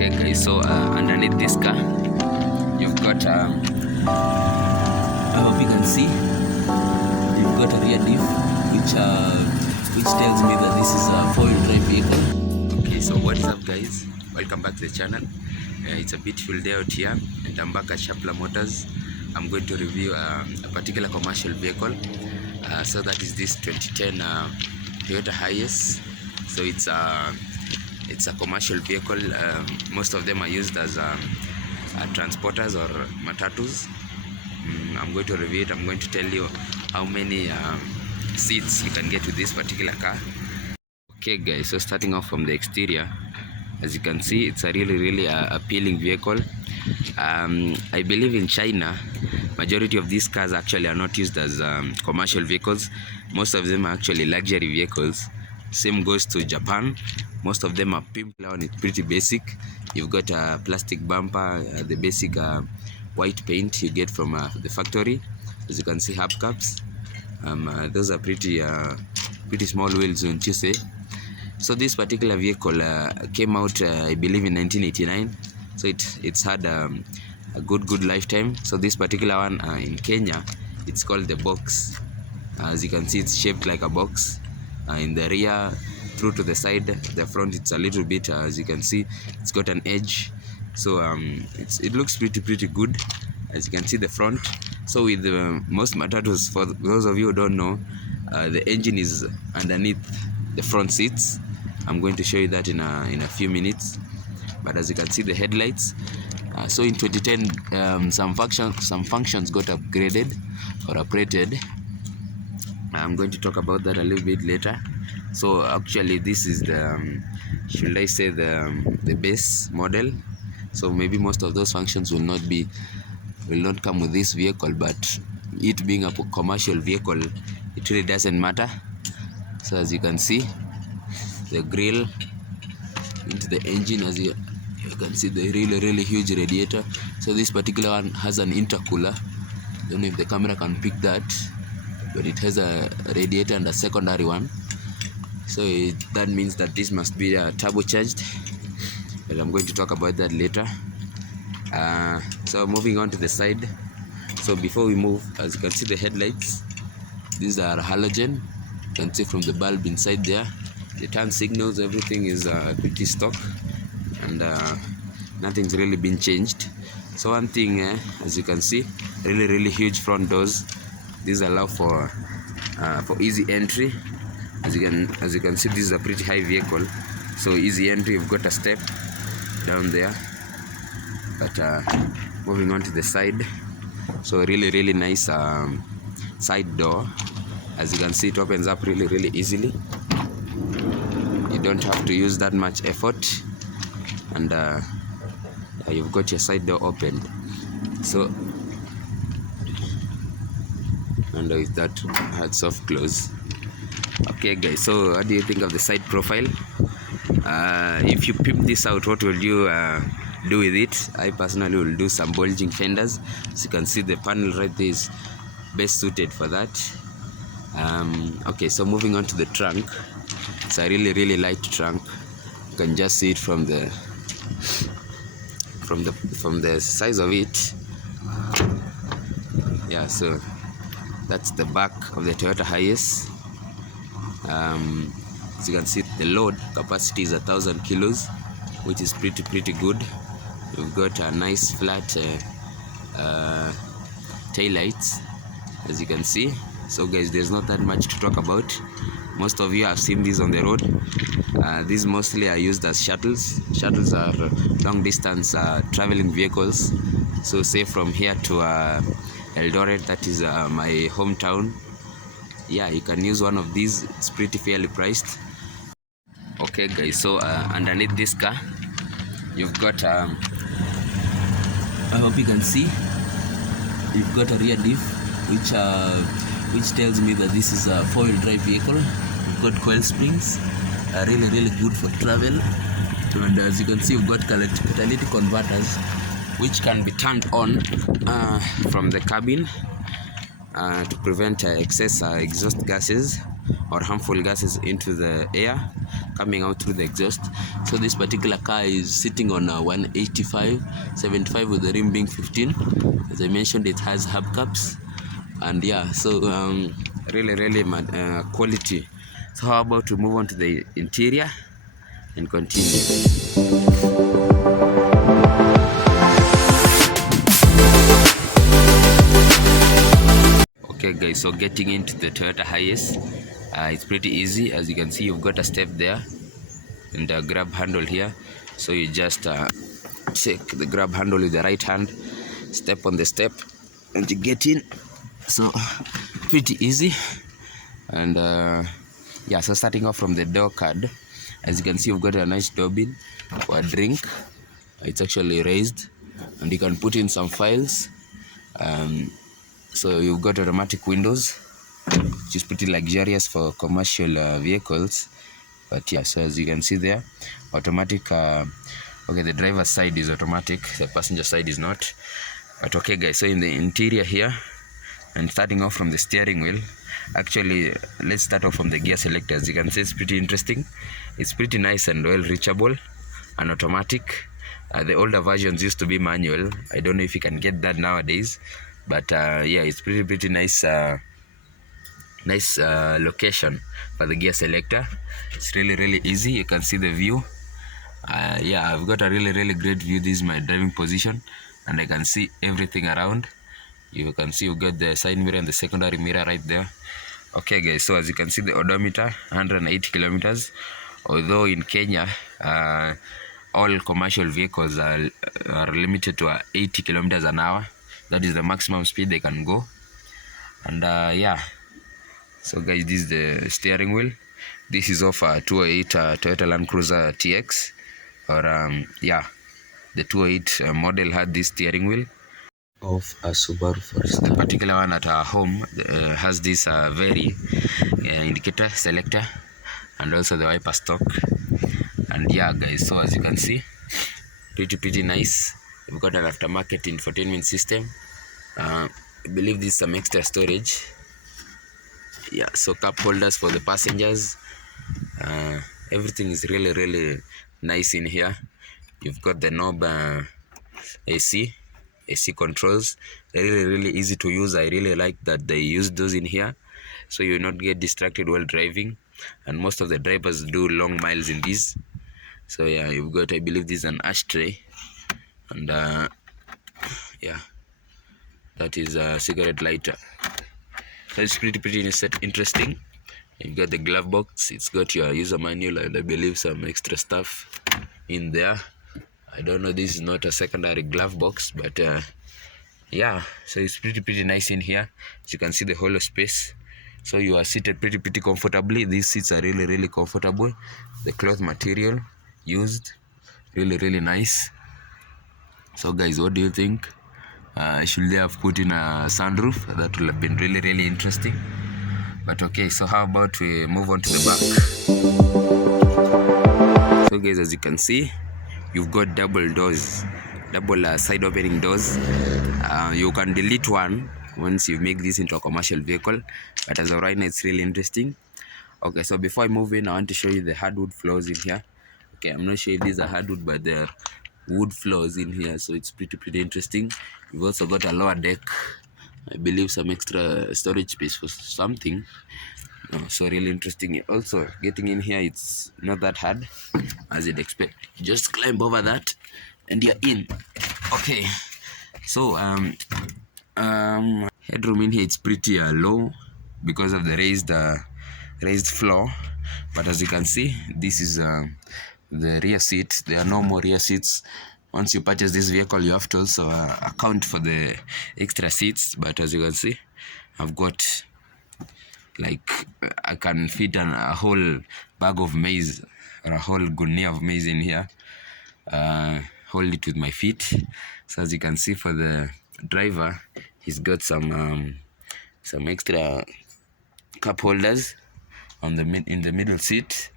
Okay guys, so underneath this car you've got I hope you can see you've got a rear diff which tells me that this is a four-wheel drive vehicle. Okay, so what is up guys, welcome back to the channel. It's a beautiful day out here and I'm back at Shapla Motors. I'm going to review a particular commercial vehicle. So that is this 2010 Toyota Hiace. So it's a commercial vehicle. Most of them are used as transporters or matatus. I'm going to review it. I'm going to tell you how many seats you can get with this particular car. Okay guys, so starting off from the exterior, as you can see, it's a really appealing vehicle. I believe in China, majority of these cars actually are not used as commercial vehicles. Most of them are actually luxury vehicles. Same goes to Japan. Most of them are pimped down. It's pretty basic. You've got a plastic bumper, the basic white paint you get from the factory. As you can see, hubcaps. Those are pretty small wheels, don't you say? So this particular vehicle came out, I believe, in 1989. So it's had a good lifetime. So this particular one in Kenya, it's called the box. As you can see, it's shaped like a box. In the rear, through to the side, the front, it's a little bit, as you can see, it's got an edge. So it looks pretty good, as you can see the front. So with most matatus, for those of you who don't know, the engine is underneath the front seats. I'm going to show you that in a few minutes. But as you can see, the headlights. So in 2010, some functions got upgraded or upgraded. I'm going to talk about that a little bit later. So actually, this is the should I say the base model. So maybe most of those functions will not come with this vehicle, but it being a commercial vehicle, it really doesn't matter. So as you can see, the grill into the engine, as you can see, the really huge radiator. So this particular one has an intercooler. Don't know if the camera can pick that, but it has a radiator and a secondary one. So that means that this must be turbocharged, but I'm going to talk about that later. So moving on to the side. So before we move, as you can see, the headlights, these are halogen. You can see from the bulb inside there. The turn signals, everything is pretty stock, and nothing's really been changed. So one thing, as you can see, really huge front doors. These allow for easy entry. As you can see, this is a pretty high vehicle, so easy entry. You've got a step down there. But moving on to the side, so really nice side door. As you can see, it opens up really easily. You don't have to use that much effort, and you've got your side door opened. So, and with that, had soft close. Okay guys, so what do you think of the side profile? If you pimp this out, what will you do with it? I personally will do some bulging fenders. As you can see, the panel right there is best suited for that. Okay, so moving on to the trunk. It's a really light trunk. You can just see it from the size of it. Yeah, so that's the back of the Toyota Hiace. As you can see, the load capacity is 1,000 kilos, which is pretty good. We've got a nice flat tail lights, as you can see. So guys, there's not that much to talk about. Most of you have seen these on the road. These mostly are used as shuttles. Shuttles are long distance traveling vehicles. So say from here to Eldoret, that is my hometown. Yeah, you can use one of these. It's pretty fairly priced. Okay guys, so underneath this car, you've got I hope you can see, you've got a rear diff, which tells me that this is a four-wheel drive vehicle. You've got coil springs, really good for travel. And as you can see, you've got catalytic converters, which can be turned on from the cabin to prevent excess exhaust gases. or harmful gases into the air coming out through the exhaust. So this particular car is sitting on a 185/75 with the rim being 15. As I mentioned, it has hubcaps, and yeah, so really quality. So how about we move on to the interior and continue. Okay guys, so getting into the Toyota Hiace, it's pretty easy. As you can see, you've got a step there and a grab handle here. So you just check the grab handle with the right hand, step on the step, and you get in. So pretty easy. And yeah, so starting off from the door card, as you can see, you've got a nice door bin for a drink. It's actually raised, and you can put in some files. So you've got automatic windows, which is pretty luxurious for commercial vehicles. But yeah, so as you can see there, automatic. Okay, the driver's side is automatic, the passenger side is not. But okay guys, so in the interior here, and starting off from the steering wheel, actually let's start off from the gear selector. As you can see, it's pretty interesting. It's pretty nice and well reachable and automatic. The older versions used to be manual. I don't know if you can get that nowadays, but yeah, it's pretty nice. Nice location for the gear selector. It's really easy. You can see the view. Yeah, I've got a really great view. This is my driving position, and I can see everything around. You can see you got the side mirror and the secondary mirror right there. Okay guys, so as you can see, the odometer 180 kilometers. Although in Kenya all commercial vehicles are limited to 80 kilometers an hour. That is the maximum speed they can go. And yeah, so guys, this is the steering wheel. This is of a 208 Toyota Land Cruiser TX, or yeah, the 208 model had this steering wheel of a Subaru Forester. The particular one at our home has this very indicator selector, and also the wiper stock. And yeah guys, so as you can see, pretty nice. We've got an aftermarket infotainment system. I believe this is some extra storage. Yeah, so cup holders for the passengers. Everything is really nice in here. You've got the knob AC controls. Really easy to use. I really like that they use those in here, so you will not get distracted while driving, and most of the drivers do long miles in this. So yeah, you've got, I believe this is an ashtray, and yeah, that is a cigarette lighter. So it's pretty interesting. You've got the glove box. It's got your user manual and I believe some extra stuff in there. I don't know, this is not a secondary glove box, but yeah, so it's pretty nice in here. As you can see, the hollow space, so you are seated pretty comfortably. These seats are really comfortable. The cloth material used, really nice. So guys, what do you think? Should they have put in a sunroof? That would have been really interesting. But okay, so how about we move on to the back. So guys, as you can see, you've got double doors, double side opening doors. You can delete one once you make this into a commercial vehicle, but as of right now, it's really interesting. Okay, so before I move in, I want to show you the hardwood floors in here. Okay, I'm not sure if these are hardwood, but they're wood floors in here, so it's pretty interesting. You've also got a lower deck, I believe some extra storage space for something. So really interesting. Also, getting in here, it's not that hard as you'd expect. You just climb over that and you're in. Okay, so headroom in here, it's pretty low because of the raised floor. But as you can see, this is the rear seat. There are no more rear seats. Once you purchase this vehicle, you have to also account for the extra seats. But as you can see, I've got, like, I can fit a whole bag of maize or a whole guinea of maize in here. Hold it with my feet. So as you can see, for the driver, he's got some extra cup holders on in the middle seat.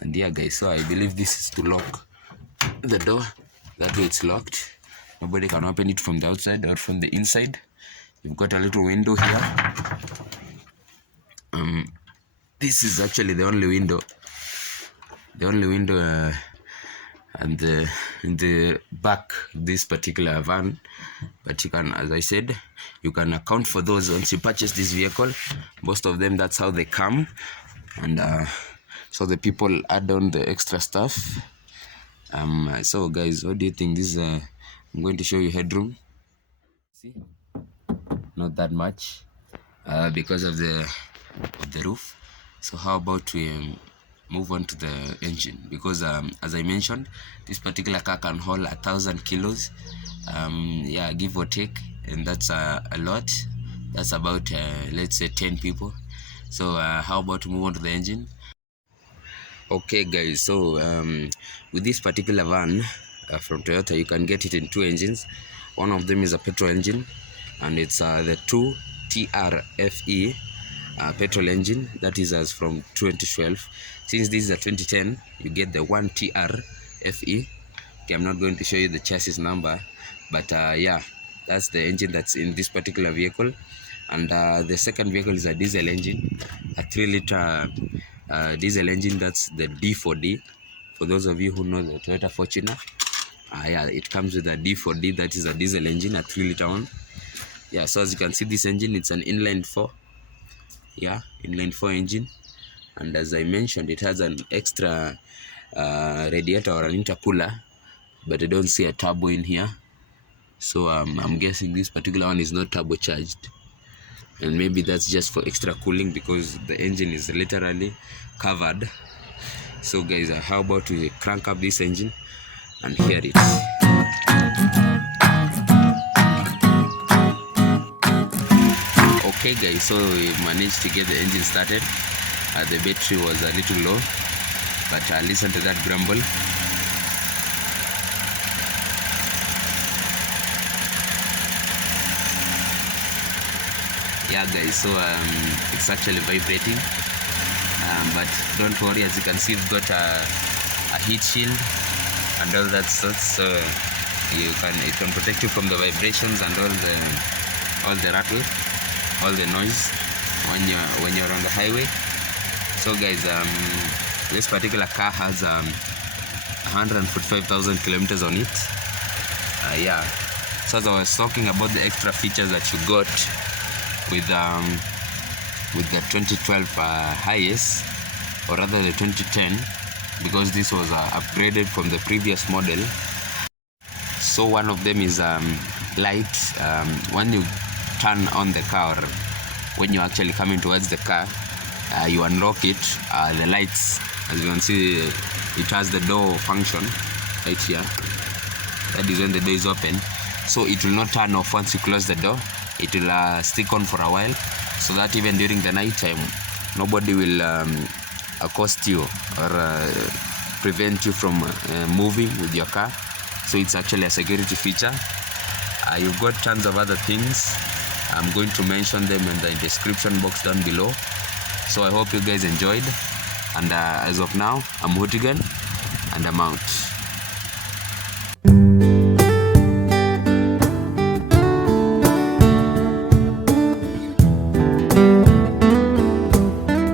And yeah guys, so I believe this is to lock the door. That way it's locked. Nobody can open it from the outside or from the inside. You've got a little window here. this is actually the only window and in the back this particular van. But you can, as I said, you can account for those once you purchase this vehicle. Most of them, that's how they come. And so the people add on the extra stuff. So guys, what do you think? This I'm going to show you headroom. See, not that much because of the roof. So how about we move on to the engine, because as I mentioned, this particular car can hold 1,000 kilos, yeah, give or take, and that's a lot. That's about let's say 10 people. So how about we move on to the engine? Okay guys, so with this particular van from Toyota, you can get it in 2 engines. One of them is a petrol engine, and it's the 2 TRFE petrol engine. That is as from 2012. Since this is a 2010, you get the 1 TRFE. Okay, I'm not going to show you the chassis number, but yeah, that's the engine that's in this particular vehicle. And the second vehicle is a diesel engine, a 3-liter diesel engine. That's the D4D. For those of you who know the Toyota Fortuner, yeah, it comes with a D4D. That is a diesel engine, a 3-liter one. Yeah, so as you can see, this engine, it's an inline 4. Yeah, inline 4 engine, and as I mentioned, it has an extra radiator or an intercooler, but I don't see a turbo in here. So I'm guessing this particular one is not turbocharged, and maybe that's just for extra cooling because the engine is literally covered. So guys, how about we crank up this engine and hear it? Okay guys, so we managed to get the engine started. The battery was a little low, but listen to that grumble. Yeah guys, so it's actually vibrating, but don't worry, as you can see, we've got a heat shield and all that stuff, so it can protect you from the vibrations and all the rattle, all the noise when you're on the highway. So guys, this particular car has 145,000 kilometers on it. Yeah, so as I was talking about the extra features that you got with the 2012 Hiace, or rather the 2010, because this was upgraded from the previous model. So one of them is light. When you turn on the car, or when you're actually coming towards the car, you unlock it, the lights, as you can see, it has the door function right here. That is when the door is open, so it will not turn off once you close the door. It will stick on for a while, so that even during the night time, nobody will accost you or prevent you from moving with your car. So it's actually a security feature. You've got tons of other things. I'm going to mention them in the description box down below. So I hope you guys enjoyed, and as of now, I'm Houtigan and I'm out.